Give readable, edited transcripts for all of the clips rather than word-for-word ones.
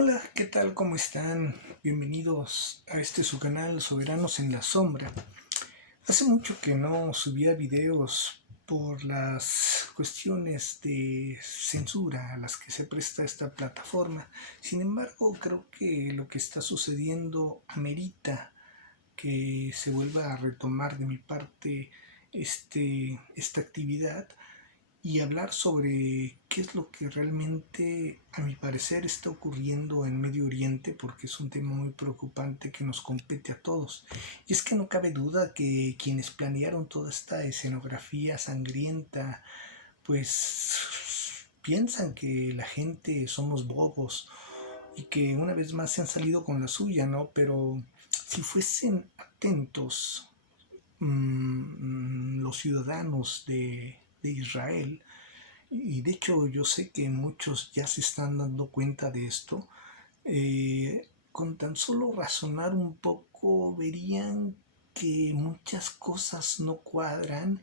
Hola, ¿qué tal? ¿Cómo están? Bienvenidos a su canal Soberanos en la Sombra. Hace mucho que no subía videos por las cuestiones de censura a las que se presta esta plataforma. Sin embargo, creo que lo que está sucediendo amerita que se vuelva a retomar de mi parte esta actividad y hablar sobre qué es lo que realmente, a mi parecer, está ocurriendo en Medio Oriente, porque es un tema muy preocupante que nos compete a todos. Y es que no cabe duda que quienes planearon toda esta escenografía sangrienta, pues piensan que la gente somos bobos y que una vez más se han salido con la suya, ¿no? Pero si fuesen atentos los ciudadanos de Israel, y de hecho yo sé que muchos ya se están dando cuenta de esto, con tan solo razonar un poco verían que muchas cosas no cuadran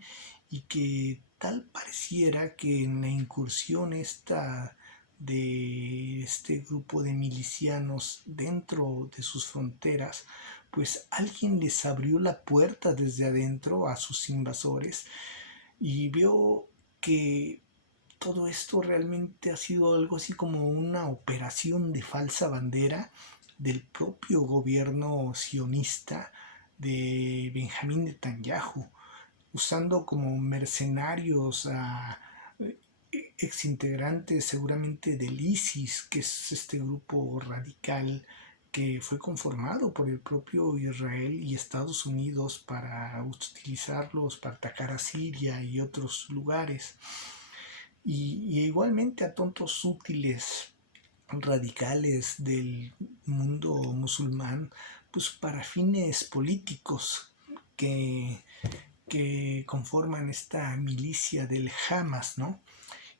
y que tal pareciera que en la incursión esta de este grupo de milicianos dentro de sus fronteras, pues alguien les abrió la puerta desde adentro a sus invasores y vio que todo esto realmente ha sido algo así como una operación de falsa bandera del propio gobierno sionista de Benjamín Netanyahu, usando como mercenarios a exintegrantes seguramente del ISIS, que es este grupo radical que fue conformado por el propio Israel y Estados Unidos para utilizarlos para atacar a Siria y otros lugares. Y igualmente a tontos útiles radicales del mundo musulmán, pues para fines políticos que, que conforman esta milicia del Hamas, ¿no?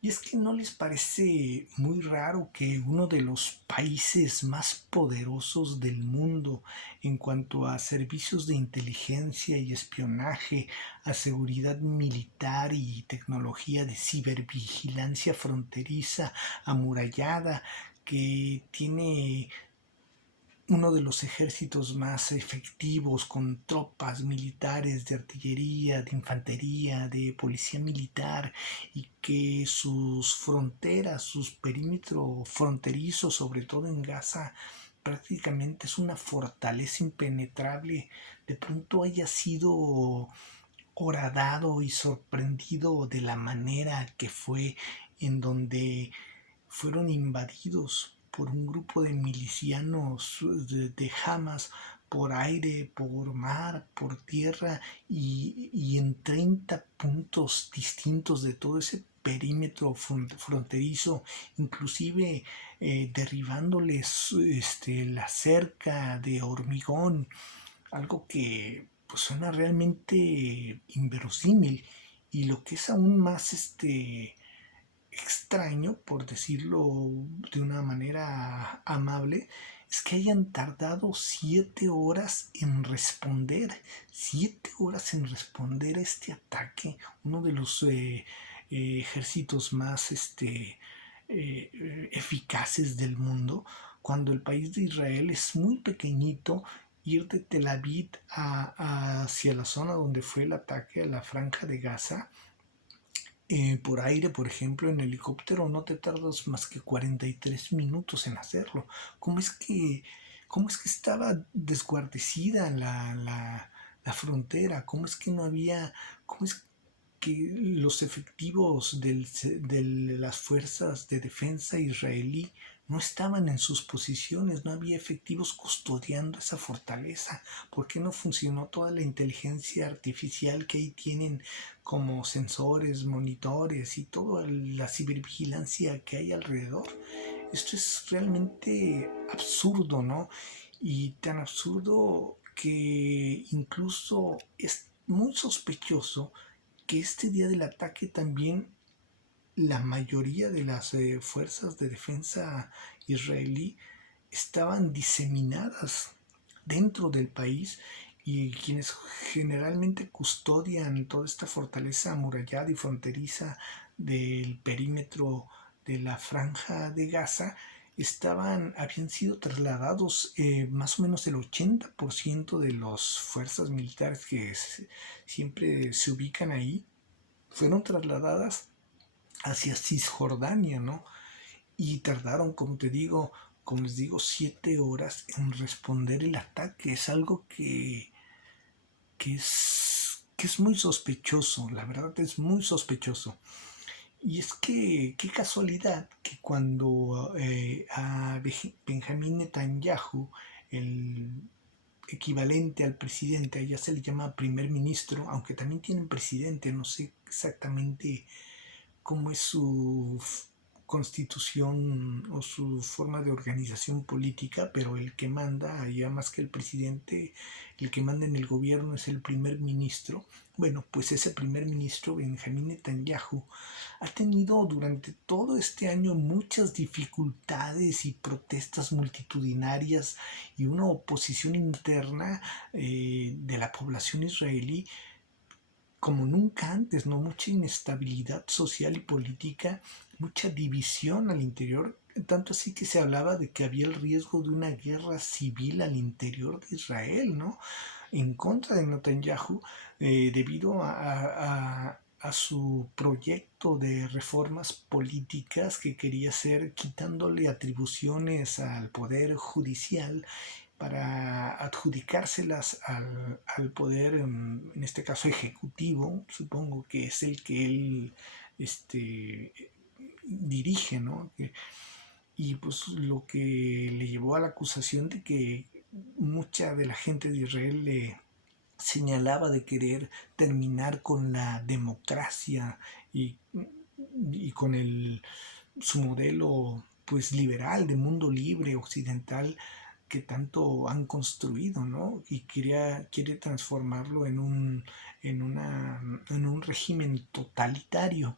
Y es que no les parece muy raro que uno de los países más poderosos del mundo en cuanto a servicios de inteligencia y espionaje, a seguridad militar y tecnología de cibervigilancia fronteriza amurallada, que tiene uno de los ejércitos más efectivos con tropas militares de artillería, de infantería, de policía militar y que sus fronteras, sus perímetros fronterizos, sobre todo en Gaza, prácticamente es una fortaleza impenetrable, de pronto haya sido horadado y sorprendido de la manera que fue, en donde fueron invadidos por un grupo de milicianos de Hamas por aire, por mar, por tierra y en 30 puntos distintos de todo ese perímetro fronterizo, inclusive derribándoles la cerca de hormigón, algo que pues suena realmente inverosímil. Y lo que es aún más extraño, por decirlo de una manera amable, es que hayan tardado 7 horas en responder, 7 horas en responder a este ataque, uno de los ejércitos más eficaces del mundo, cuando el país de Israel es muy pequeñito. Ir de Tel Aviv hacia la zona donde fue el ataque a la franja de Gaza, por aire, por ejemplo, en helicóptero, no te tardas más que 43 minutos en hacerlo. ¿Cómo es que, cómo es que estaba desguarnecida la frontera? ¿Cómo es que no había, cómo es que los efectivos de las fuerzas de defensa israelí no estaban en sus posiciones, no había efectivos custodiando esa fortaleza? ¿Por qué no funcionó toda la inteligencia artificial que ahí tienen como sensores, monitores y toda la cibervigilancia que hay alrededor? Esto es realmente absurdo, ¿no? Y tan absurdo que incluso es muy sospechoso que este día del ataque también la mayoría de las fuerzas de defensa israelí estaban diseminadas dentro del país, y quienes generalmente custodian toda esta fortaleza amurallada y fronteriza del perímetro de la franja de Gaza habían sido trasladados más o menos el 80% de las fuerzas militares que siempre se ubican ahí, fueron trasladadas hacia Cisjordania, ¿no? Y tardaron, como les digo, 7 horas en responder el ataque. Es algo que es muy sospechoso, la verdad es muy sospechoso. Y es que, qué casualidad que cuando a Benjamín Netanyahu, el equivalente al presidente, allá se le llama primer ministro, aunque también tienen presidente, no sé exactamente cómo es su constitución o su forma de organización política, pero el que manda, allá más que el presidente, el que manda en el gobierno es el primer ministro. Bueno, pues ese primer ministro, Benjamín Netanyahu, ha tenido durante todo este año muchas dificultades y protestas multitudinarias y una oposición interna de la población israelí como nunca antes, ¿no? Mucha inestabilidad social y política, mucha división al interior, tanto así que se hablaba de que había el riesgo de una guerra civil al interior de Israel, ¿no? En contra de Netanyahu, debido a su proyecto de reformas políticas que quería hacer quitándole atribuciones al poder judicial para adjudicárselas al poder, en este caso ejecutivo, supongo que es el que él este, dirige, ¿no? Y pues lo que le llevó a la acusación de que mucha de la gente de Israel le señalaba de querer terminar con la democracia y, y con su modelo pues liberal de mundo libre occidental que tanto han construido, ¿no? Y quiere transformarlo en un régimen totalitario.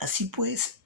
Así pues,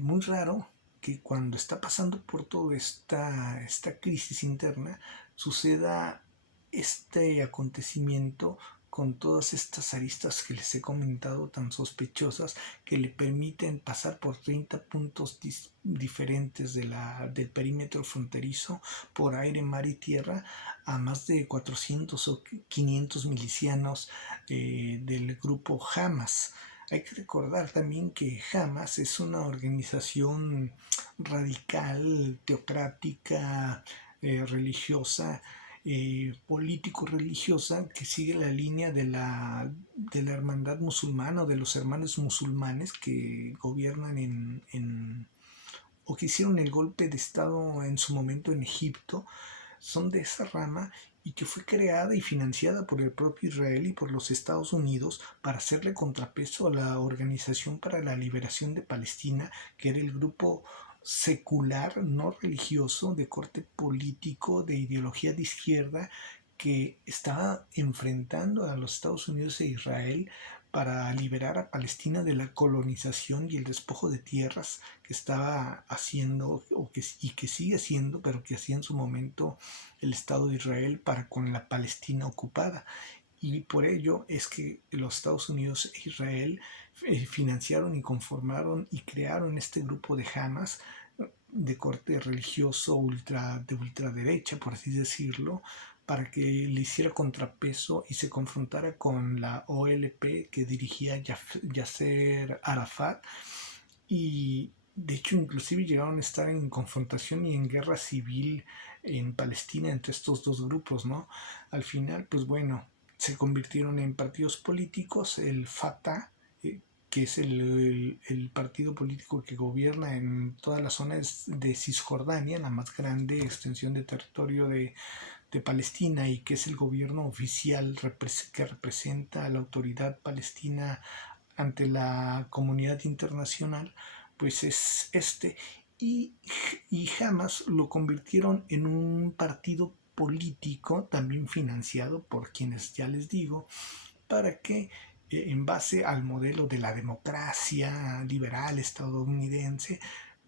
muy raro que cuando está pasando por toda esta crisis interna suceda este acontecimiento con todas estas aristas que les he comentado tan sospechosas que le permiten pasar por 30 puntos diferentes del perímetro fronterizo por aire, mar y tierra a más de 400 o 500 milicianos del grupo Hamas. Hay que recordar también que Hamas es una organización radical, teocrática, religiosa, político-religiosa que sigue la línea de la hermandad musulmana o de los hermanos musulmanes que gobiernan o que hicieron el golpe de Estado en su momento en Egipto. Son de esa rama y que fue creada y financiada por el propio Israel y por los Estados Unidos para hacerle contrapeso a la Organización para la Liberación de Palestina, que era el grupo secular, no religioso, de corte político, de ideología de izquierda, que estaba enfrentando a los Estados Unidos e Israel para liberar a Palestina de la colonización y el despojo de tierras que estaba haciendo y que sigue haciendo, pero que hacía en su momento el Estado de Israel para con la Palestina ocupada. Y por ello es que los Estados Unidos e Israel financiaron y conformaron y crearon este grupo de Hamas de corte religioso de ultraderecha, por así decirlo, para que le hiciera contrapeso y se confrontara con la OLP que dirigía Yasser Arafat. Y de hecho inclusive llegaron a estar en confrontación y en guerra civil en Palestina entre estos dos grupos, ¿no? Al final, pues bueno, se convirtieron en partidos políticos. El Fatah, que es el partido político que gobierna en toda la zona de Cisjordania, la más grande extensión de territorio de Palestina, y que es el gobierno oficial que representa a la autoridad palestina ante la comunidad internacional, pues es y, y jamás lo convirtieron en un partido político también financiado por quienes ya les digo, para que en base al modelo de la democracia liberal estadounidense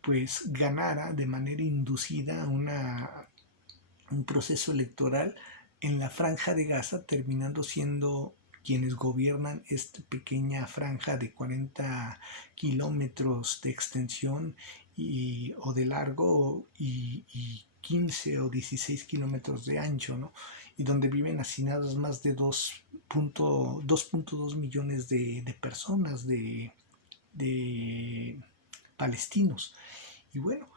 pues ganara de manera inducida un proceso electoral en la franja de Gaza, terminando siendo quienes gobiernan esta pequeña franja de 40 kilómetros de extensión o de largo y 15 o 16 kilómetros de ancho, ¿no? Y donde viven hacinadas más de 2.2 millones de personas, de palestinos. Y bueno,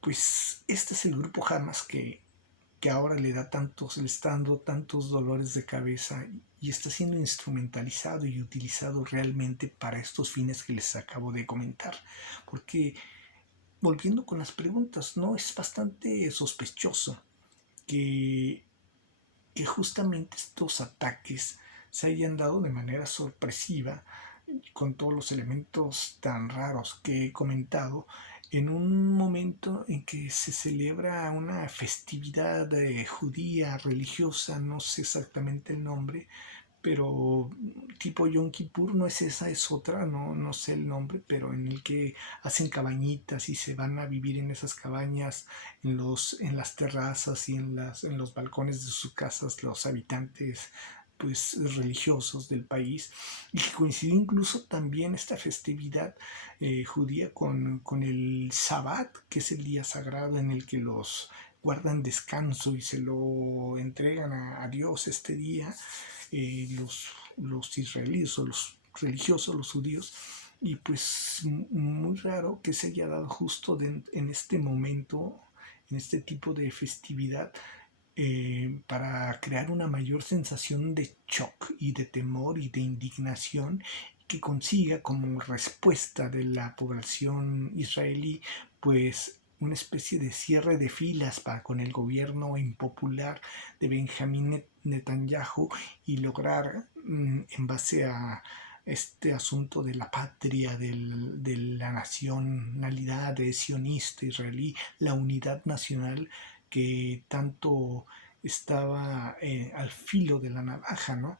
pues este es el grupo Hamas que ahora le está dando tantos dolores de cabeza y está siendo instrumentalizado y utilizado realmente para estos fines que les acabo de comentar. Porque, volviendo con las preguntas, no es bastante sospechoso que, que justamente estos ataques se hayan dado de manera sorpresiva con todos los elementos tan raros que he comentado, en un momento en que se celebra una festividad judía religiosa, no sé exactamente el nombre, pero tipo Yom Kippur, no es esa, es otra, no sé el nombre, pero en el que hacen cabañitas y se van a vivir en esas cabañas, en las terrazas y en los balcones de sus casas, los habitantes pues religiosos del país, y que coincide incluso también esta festividad judía con el Sabbat, que es el día sagrado en el que los guardan descanso y se lo entregan a Dios este día, los israelíes o los religiosos, los judíos. Y pues muy raro que se haya dado justo en este momento, en este tipo de festividad, para crear una mayor sensación de shock y de temor y de indignación, que consiga como respuesta de la población israelí pues una especie de cierre de filas para con el gobierno impopular de Benjamín Netanyahu, y lograr en base a este asunto de la patria, de la nacionalidad de sionista israelí, la unidad nacional que tanto estaba al filo de la navaja, ¿no?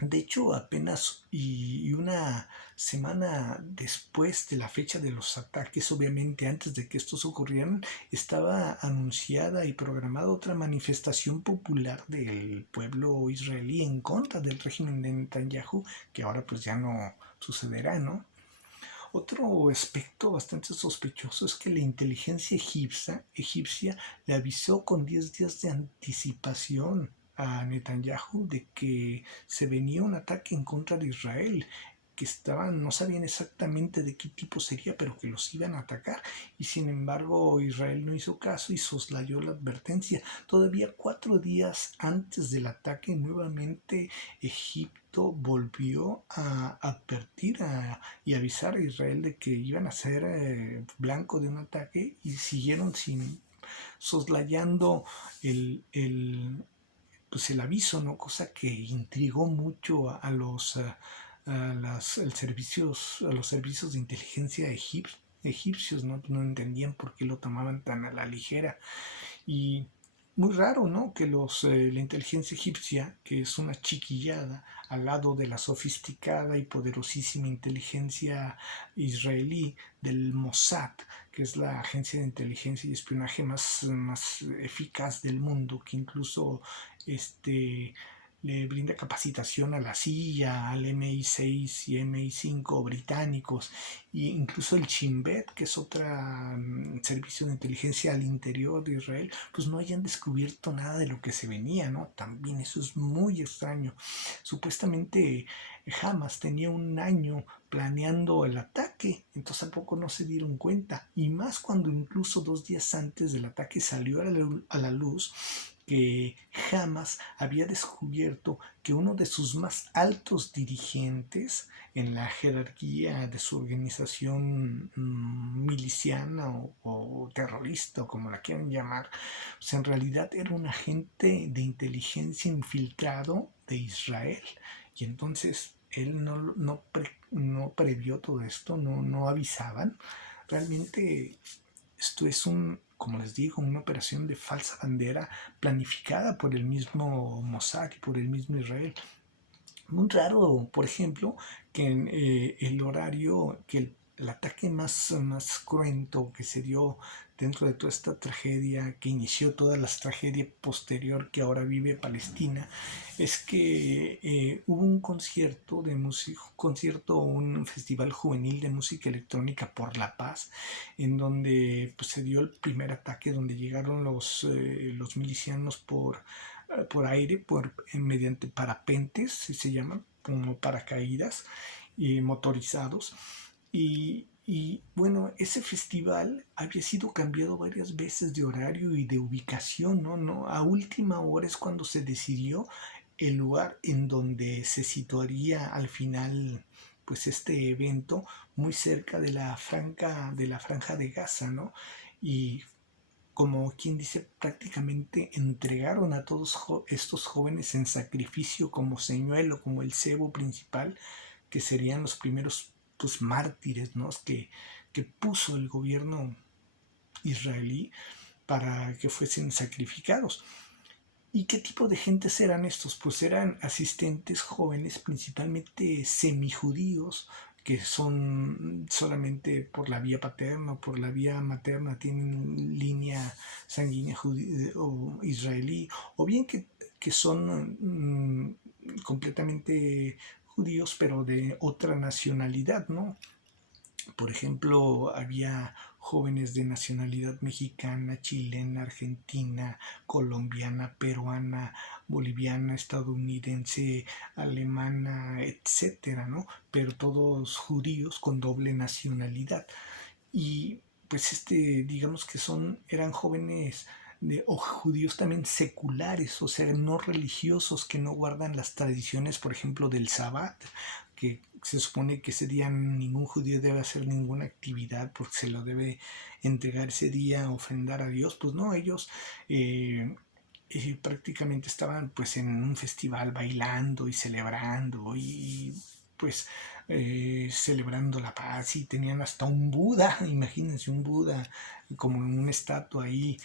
De hecho, apenas y una semana después de la fecha de los ataques, obviamente antes de que estos ocurrieran, estaba anunciada y programada otra manifestación popular del pueblo israelí en contra del régimen de Netanyahu, que ahora pues ya no sucederá, ¿no? Otro aspecto bastante sospechoso es que la inteligencia egipcia le avisó con 10 días de anticipación a Netanyahu de que se venía un ataque en contra de Israel, que no sabían exactamente de qué tipo sería, pero que los iban a atacar, y sin embargo Israel no hizo caso y soslayó la advertencia. Todavía 4 días antes del ataque, nuevamente Egipto volvió a advertir y avisar a Israel de que iban a ser blanco de un ataque, y siguieron soslayando pues el aviso, ¿no? Cosa que intrigó mucho a los servicios de inteligencia egipcios, ¿no? No entendían por qué lo tomaban tan a la ligera. Y muy raro, ¿no? Que la inteligencia egipcia, que es una chiquillada al lado de la sofisticada y poderosísima inteligencia israelí del Mossad, que es la agencia de inteligencia y espionaje más eficaz del mundo, que incluso le brinda capacitación a la CIA, al MI6 y MI5 británicos, e incluso el Shin Bet, que es otro servicio de inteligencia al interior de Israel, pues no hayan descubierto nada de lo que se venía, ¿no? También eso es muy extraño. Supuestamente Hamas tenía un año planeando el ataque, entonces tampoco no se dieron cuenta, y más cuando incluso 2 días antes del ataque salió a la luz que Hamas había descubierto que uno de sus más altos dirigentes en la jerarquía de su organización miliciana o terrorista, o como la quieran llamar, pues en realidad era un agente de inteligencia infiltrado de Israel. Y entonces él no previó todo esto, no avisaban. Realmente esto es como les digo, una operación de falsa bandera planificada por el mismo Mossad y por el mismo Israel. Muy raro, por ejemplo, que en el horario que el ataque más cruento que se dio dentro de toda esta tragedia, que inició toda la tragedia posterior que ahora vive Palestina, es que hubo un concierto de música, un festival juvenil de música electrónica por la paz, en donde pues, se dio el primer ataque, donde llegaron los milicianos por aire, mediante parapentes, si se llaman, como paracaídas motorizados. Bueno, ese festival había sido cambiado varias veces de horario y de ubicación, ¿no? ¿No? A última hora es cuando se decidió el lugar en donde se situaría al final pues este evento muy cerca de la franja de Gaza, ¿no? Y como quien dice, prácticamente entregaron a todos estos jóvenes en sacrificio como señuelo, como el cebo principal, que serían los primeros pues, mártires, ¿no? que puso el gobierno israelí para que fuesen sacrificados. ¿Y qué tipo de gentes eran estos? Pues eran asistentes jóvenes, principalmente semijudíos, que son solamente por la vía paterna o por la vía materna, tienen línea sanguínea o israelí, o bien que son completamente judíos, pero de otra nacionalidad, ¿no? Por ejemplo, había jóvenes de nacionalidad mexicana, chilena, argentina, colombiana, peruana, boliviana, estadounidense, alemana, etcétera, ¿no? Pero todos judíos con doble nacionalidad. Y pues digamos que eran jóvenes o judíos también seculares, o sea, no religiosos, que no guardan las tradiciones, por ejemplo, del Sabbat, que se supone que ese día ningún judío debe hacer ninguna actividad porque se lo debe entregar ese día a ofrendar a Dios. Pues no, ellos prácticamente estaban pues en un festival bailando y celebrando y pues celebrando la paz, y tenían hasta un Buda, imagínense un Buda como una estatua ahí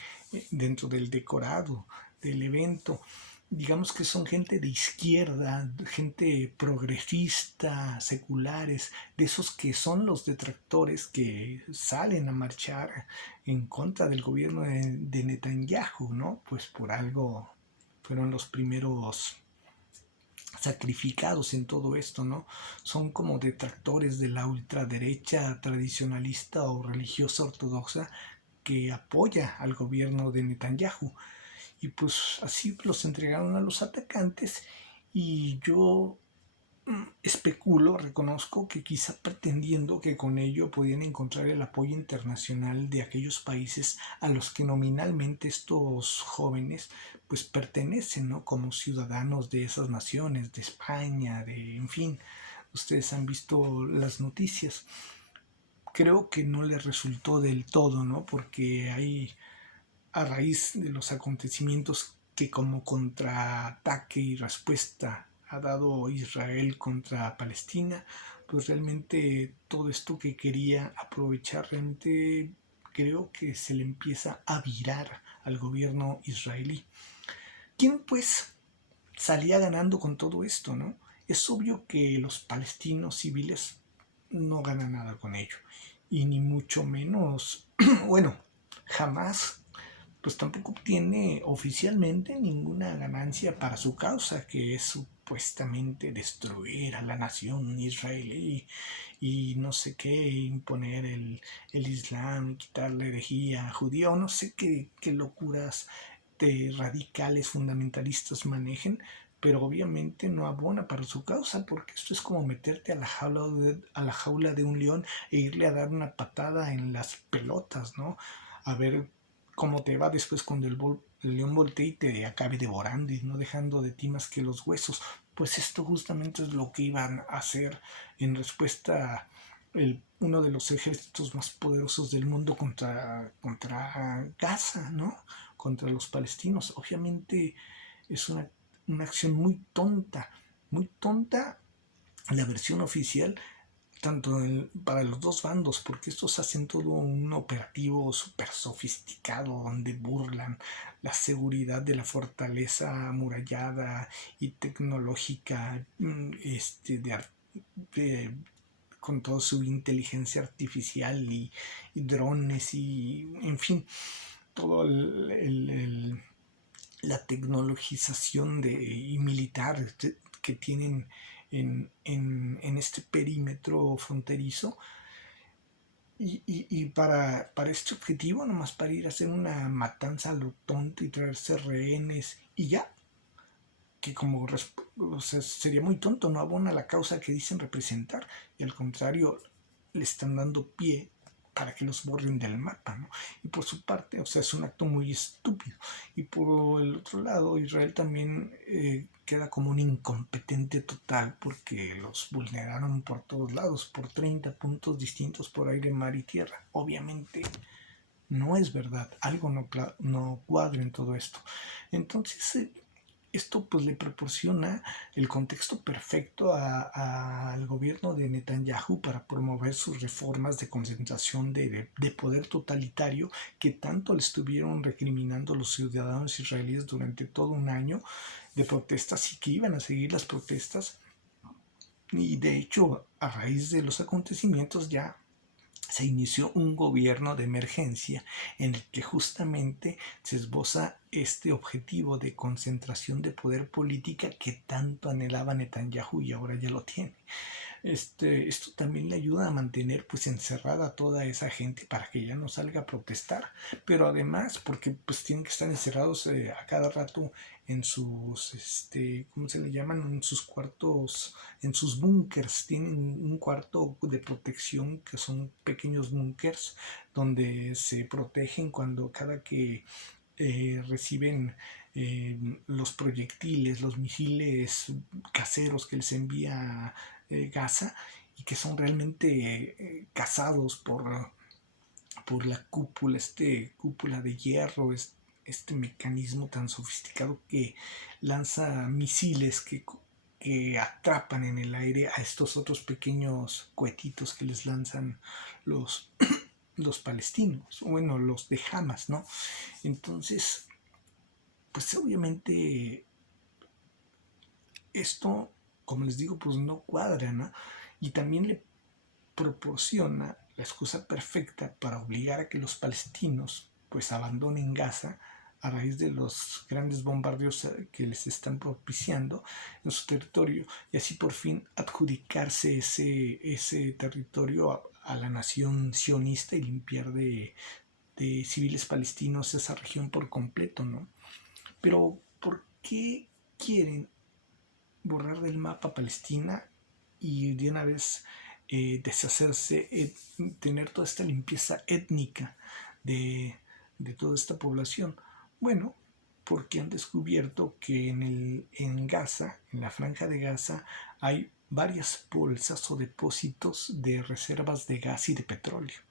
dentro del decorado del evento. Digamos que son gente de izquierda, gente progresista, seculares, de esos que son los detractores que salen a marchar en contra del gobierno de Netanyahu, ¿no? Pues por algo fueron los primeros sacrificados en todo esto, ¿no? Son como detractores de la ultraderecha tradicionalista o religiosa ortodoxa que apoya al gobierno de Netanyahu. Y pues así los entregaron a los atacantes, y yo especulo, reconozco que quizá pretendiendo que con ello podían encontrar el apoyo internacional de aquellos países a los que nominalmente estos jóvenes pues pertenecen, ¿no? Como ciudadanos de esas naciones, de España, en fin, ustedes han visto las noticias. Creo que no les resultó del todo, ¿no? Porque a raíz de los acontecimientos que como contraataque y respuesta ha dado Israel contra Palestina, pues realmente todo esto que quería aprovechar, realmente creo que se le empieza a virar al gobierno israelí. ¿Quién pues salía ganando con todo esto, no? Es obvio que los palestinos civiles no ganan nada con ello, y ni mucho menos, bueno, jamás pues tampoco obtiene oficialmente ninguna ganancia para su causa, que es supuestamente destruir a la nación israelí y no sé qué, imponer el Islam, quitar la herejía judía, o no sé qué locuras de radicales fundamentalistas manejen, pero obviamente no abona para su causa, porque esto es como meterte a la jaula de un león e irle a dar una patada en las pelotas, ¿no? A ver cómo te va después cuando el león voltee y te acabe devorando y no dejando de ti más que los huesos. Pues esto justamente es lo que iban a hacer en respuesta a uno de los ejércitos más poderosos del mundo contra Gaza, ¿no? Contra los palestinos. Obviamente es una acción muy tonta la versión oficial, tanto para los dos bandos, porque estos hacen todo un operativo súper sofisticado donde burlan la seguridad de la fortaleza amurallada y tecnológica de con toda su inteligencia artificial y drones y, en fin, todo la tecnologización y militar que tienen en este perímetro fronterizo. Y para este objetivo, nomás para ir a hacer una matanza a lo tonto y traerse rehenes y ya, que como o sea, sería muy tonto, no abona la causa que dicen representar, y al contrario, le están dando pie para que los borren del mapa, ¿no? Y por su parte, o sea, es un acto muy estúpido. Y por el otro lado, Israel también queda como un incompetente total porque los vulneraron por todos lados, por 30 puntos distintos por aire, mar y tierra. Obviamente no es verdad, algo no cuadra en todo esto. Entonces, esto pues le proporciona el contexto perfecto al gobierno de Netanyahu para promover sus reformas de concentración de poder totalitario que tanto le estuvieron recriminando los ciudadanos israelíes durante todo un año de protestas y que iban a seguir las protestas. Y de hecho, a raíz de los acontecimientos ya se inició un gobierno de emergencia en el que justamente se esboza este objetivo de concentración de poder política que tanto anhelaba Netanyahu y ahora ya lo tiene. Esto también le ayuda a mantener pues encerrada a toda esa gente para que ya no salga a protestar, pero además porque pues tienen que estar encerrados a cada rato en sus, ¿cómo se le llaman? En sus cuartos, en sus búnkers. Tienen un cuarto de protección que son pequeños búnkers donde se protegen cuando cada que reciben los proyectiles, los misiles caseros que les envía Gaza y que son realmente cazados por la cúpula, cúpula de hierro, este mecanismo tan sofisticado que lanza misiles que atrapan en el aire a estos otros pequeños cohetitos que les lanzan los, los palestinos, bueno, los de Hamas, ¿no? Entonces, pues obviamente esto, como les digo, pues no cuadra, ¿no? Y también le proporciona la excusa perfecta para obligar a que los palestinos pues abandonen Gaza a raíz de los grandes bombardeos que les están propiciando en su territorio y así por fin adjudicarse ese territorio a la nación sionista y limpiar de civiles palestinos esa región por completo, ¿no? Pero ¿por qué quieren borrar del mapa Palestina y de una vez deshacerse, tener toda esta limpieza étnica de, de toda esta población? Bueno, porque han descubierto que en Gaza, en la franja de Gaza, hay varias bolsas o depósitos de reservas de gas y de petróleo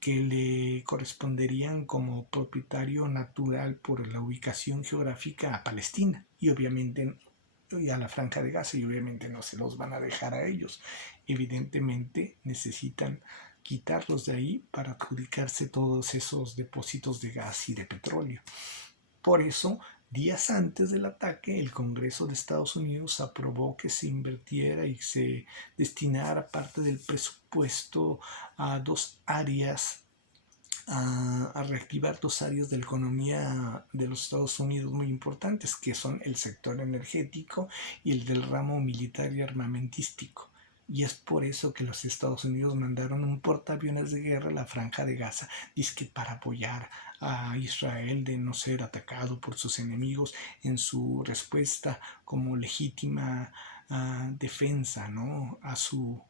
que le corresponderían como propietario natural por la ubicación geográfica a Palestina y obviamente y a la franja de Gaza y obviamente no se los van a dejar a ellos. Evidentemente necesitan quitarlos de ahí para adjudicarse todos esos depósitos de gas y de petróleo. Por eso, días antes del ataque, el Congreso de Estados Unidos aprobó que se invirtiera y se destinara parte del presupuesto a dos áreas a reactivar dos áreas de la economía de los Estados Unidos muy importantes, que son el sector energético y el del ramo militar y armamentístico. Y es por eso que los Estados Unidos mandaron un portaaviones de guerra a la franja de Gaza, dizque para apoyar a Israel de no ser atacado por sus enemigos en su respuesta como legítima defensa, ¿no? a su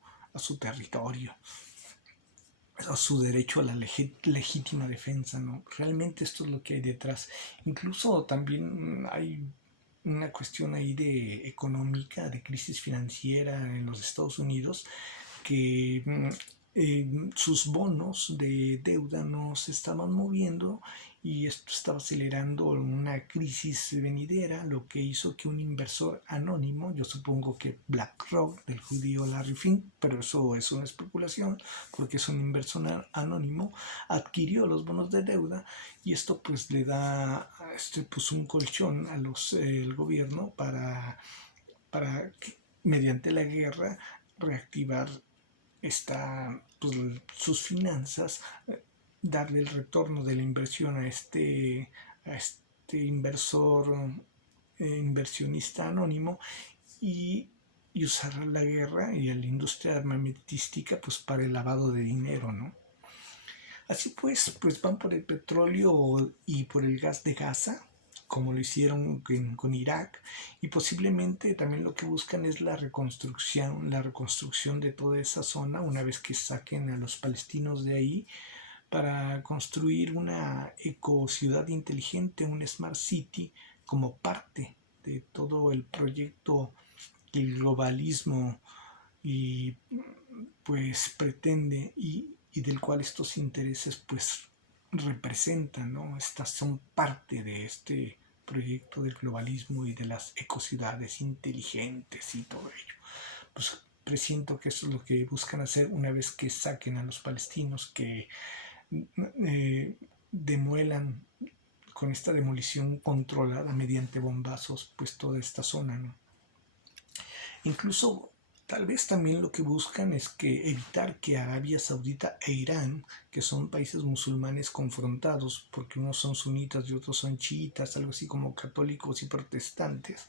territorio, a su derecho a la legítima defensa, ¿no? Realmente esto es lo que hay detrás. Incluso también hay una cuestión ahí de económica, de crisis financiera en los Estados Unidos, que sus bonos de deuda no se estaban moviendo y esto estaba acelerando una crisis venidera, lo que hizo que un inversor anónimo, yo supongo que BlackRock del judío Larry Fink, pero eso es una especulación porque es un inversor anónimo, adquirió los bonos de deuda y esto pues le da pues un colchón a el gobierno para que, mediante la guerra reactivar pues, sus finanzas, darle el retorno de la inversión a este inversionista anónimo y, y usar la guerra y la industria armamentística pues para el lavado de dinero, ¿no? Así pues van por el petróleo y por el gas de Gaza, como lo hicieron con Irak, y posiblemente también lo que buscan es la reconstrucción de toda esa zona una vez que saquen a los palestinos de ahí para construir una ecociudad inteligente, un Smart City, como parte de todo el proyecto que el globalismo y pues pretende y del cual estos intereses pues representan, ¿no? Estas son parte de este proyecto del globalismo y de las ecociudades inteligentes y todo ello. Pues presiento que eso es lo que buscan hacer una vez que saquen a los palestinos, que demuelan con esta demolición controlada mediante bombazos pues toda esta zona, ¿no? Incluso tal vez también lo que buscan es que evitar que Arabia Saudita e Irán, que son países musulmanes confrontados, porque unos son sunitas y otros son chiitas, algo así como católicos y protestantes,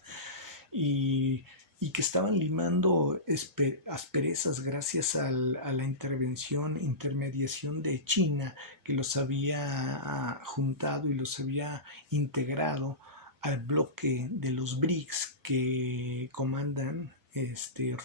y, y que estaban limando asperezas gracias a la intermediación de China, que los había juntado y los había integrado al bloque de los BRICS que comandan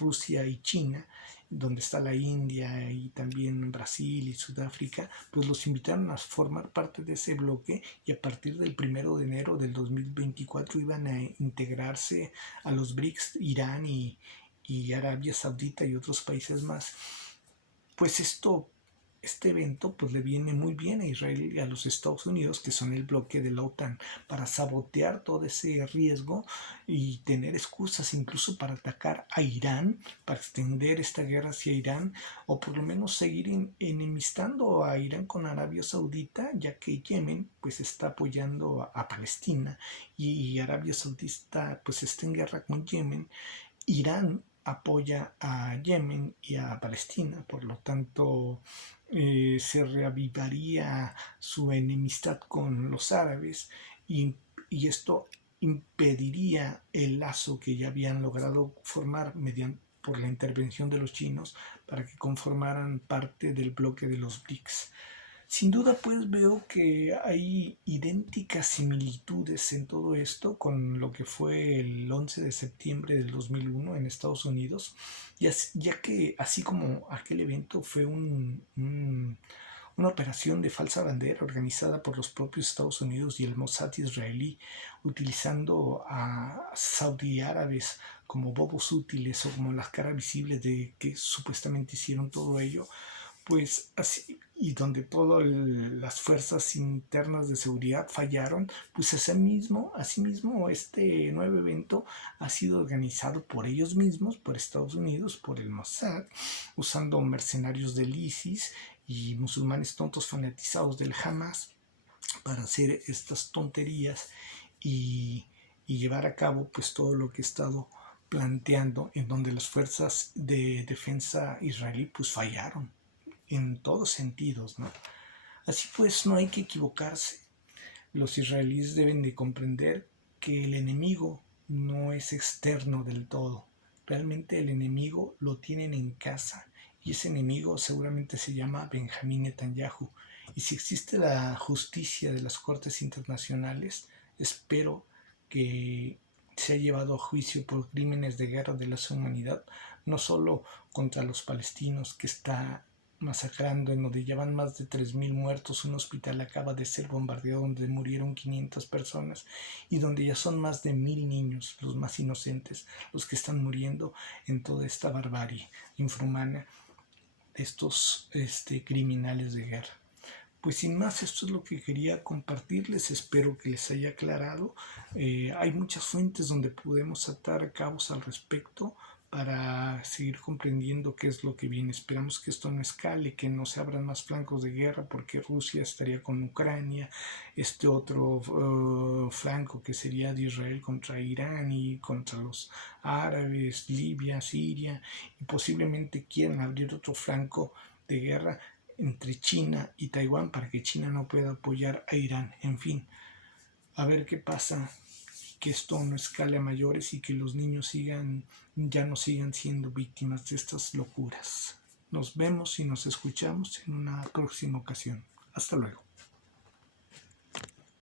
Rusia y China, donde está la India y también Brasil y Sudáfrica, pues los invitaron a formar parte de ese bloque y a partir del 1 de enero del 2024 iban a integrarse a los BRICS, Irán y Arabia Saudita y otros países más. Pues este evento pues le viene muy bien a Israel y a los Estados Unidos, que son el bloque de la OTAN, para sabotear todo ese riesgo y tener excusas incluso para atacar a Irán, para extender esta guerra hacia Irán, o por lo menos seguir enemistando a Irán con Arabia Saudita, ya que Yemen pues está apoyando a Palestina y Arabia Saudita pues está en guerra con Yemen. Irán apoya a Yemen y a Palestina, por lo tanto se reavivaría su enemistad con los árabes y esto impediría el lazo que ya habían logrado formar por la intervención de los chinos para que conformaran parte del bloque de los BRICS. Sin duda, pues veo que hay idénticas similitudes en todo esto con lo que fue el 11 de septiembre del 2001 en Estados Unidos, ya que así como aquel evento fue una operación de falsa bandera organizada por los propios Estados Unidos y el Mossad israelí, utilizando a saudí árabes como bobos útiles o como las caras visibles de que supuestamente hicieron todo ello, pues así, y donde todas las fuerzas internas de seguridad fallaron, pues asimismo este nuevo evento ha sido organizado por ellos mismos, por Estados Unidos, por el Mossad, usando mercenarios del ISIS y musulmanes tontos fanatizados del Hamas para hacer estas tonterías y, y llevar a cabo pues todo lo que he estado planteando, en donde las fuerzas de defensa israelí pues fallaron en todos sentidos, ¿no? Así pues, no hay que equivocarse. Los israelíes deben de comprender que el enemigo no es externo del todo. Realmente el enemigo lo tienen en casa y ese enemigo seguramente se llama Benjamín Netanyahu. Y si existe la justicia de las cortes internacionales, espero que se ha llevado a juicio por crímenes de guerra de la humanidad, no solo contra los palestinos que está masacrando, en donde llevan más de 3.000 muertos, un hospital acaba de ser bombardeado donde murieron 500 personas y donde ya son más de 1.000 niños, los más inocentes, los que están muriendo en toda esta barbarie infrahumana de estos criminales de guerra. Pues sin más, esto es lo que quería compartirles, espero que les haya aclarado. Hay muchas fuentes donde podemos atar cabos al respecto, para seguir comprendiendo qué es lo que viene. Esperamos que esto no escale, que no se abran más flancos de guerra, porque Rusia estaría con Ucrania, este otro flanco que sería de Israel contra Irán y contra los árabes, Libia, Siria, y posiblemente quieran abrir otro flanco de guerra entre China y Taiwán para que China no pueda apoyar a Irán. En fin, a ver qué pasa, que esto no escale a mayores y que los niños ya no sigan siendo víctimas de estas locuras. Nos vemos y nos escuchamos en una próxima ocasión. Hasta luego.